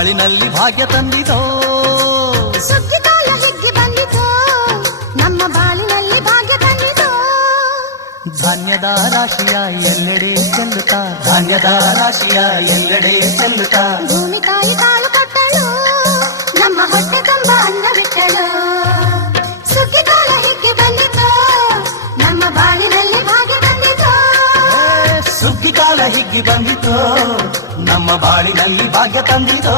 ಬಾಳಿನಲ್ಲಿ ಭಾಗ್ಯ ತಂದಿತೋ. ಸುಗ್ಗಿಕಾಲ ಹಿಗ್ಗಿ ಬಂದಿತೋ, ನಮ್ಮ ಬಾಳಿನಲ್ಲಿ ಭಾಗ್ಯ ತಂದಿತೋ. ಧಾನ್ಯದ ರಾಶಿಯ ಎಲ್ಲೆಡೆ ಚೆಲ್ಲುತ್ತಾ, ಧಾನ್ಯದ ರಾಶಿಯ ಎಲ್ಲೆಡೆ ಚೆಲ್ಲುತ್ತಾ, ಭೂಮಿ ತಾಯಿ ಕಾಳು ಕೊಟ್ಟಳು, ನಮ್ಮ ಹೊಟ್ಟೆ ತುಂಬ ಅನ್ನ ಬಿಟ್ಟಳು. ಸುಗ್ಗಿಕಾಲ ಹಿಗ್ಗಿ ಬಂದಿತೋ, ನಮ್ಮ ಬಾಳಿನಲ್ಲಿ ಭಾಗ್ಯ ತಂದಿತೋ. ಸುಗ್ಗಿ ಕಾಲ ಹಿಗ್ಗಿ ಬಂದಿತೋ, ನಮ್ಮ ಬಾಳಿನಲ್ಲಿ ಭಾಗ್ಯ ತಂದಿತೋ.